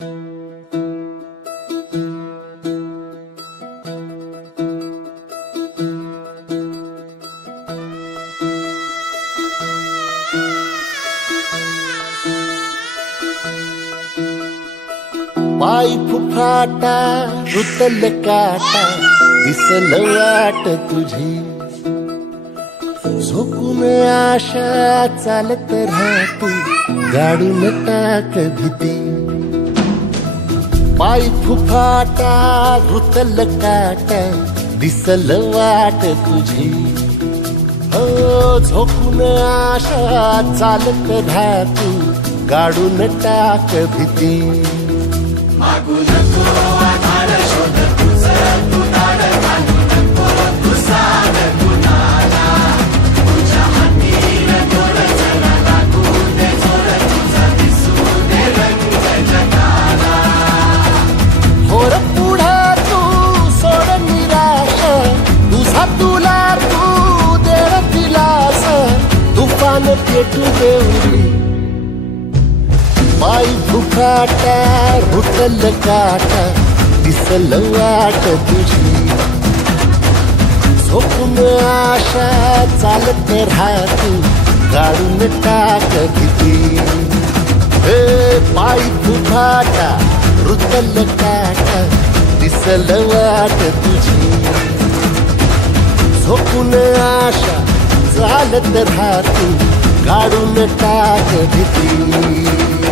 पाय फुफाटा रुतल काटा दिसल वाट तुझी झोकून आशा चालत राहतो गाडून टाक भीती पाय फुफाटा रुतल काटा दिसल वाट तुझी हो झोकून आशा चालत राहतो गाडून टाक भीती मागू नको आधार शोध तुझं तू दाड घालू नको तू साध कुणाला तुझ्या हातीन दोर चला लागू दे जोर तुझा दिसू दे रंग जगाला होर पुढे तू सोड निराश तुझा तुला तू दे दिलास तुफान पेटू देऊरी पाय फुफाटा रुतल काटा दिसल वाट तुझी झोपून आशा चालत राहतो गाडून टाक भीती पाय फुफाटा रुतल काटा दिसल वाट तुझी झोपून आशा चालत राहतो गाडून टाक भीती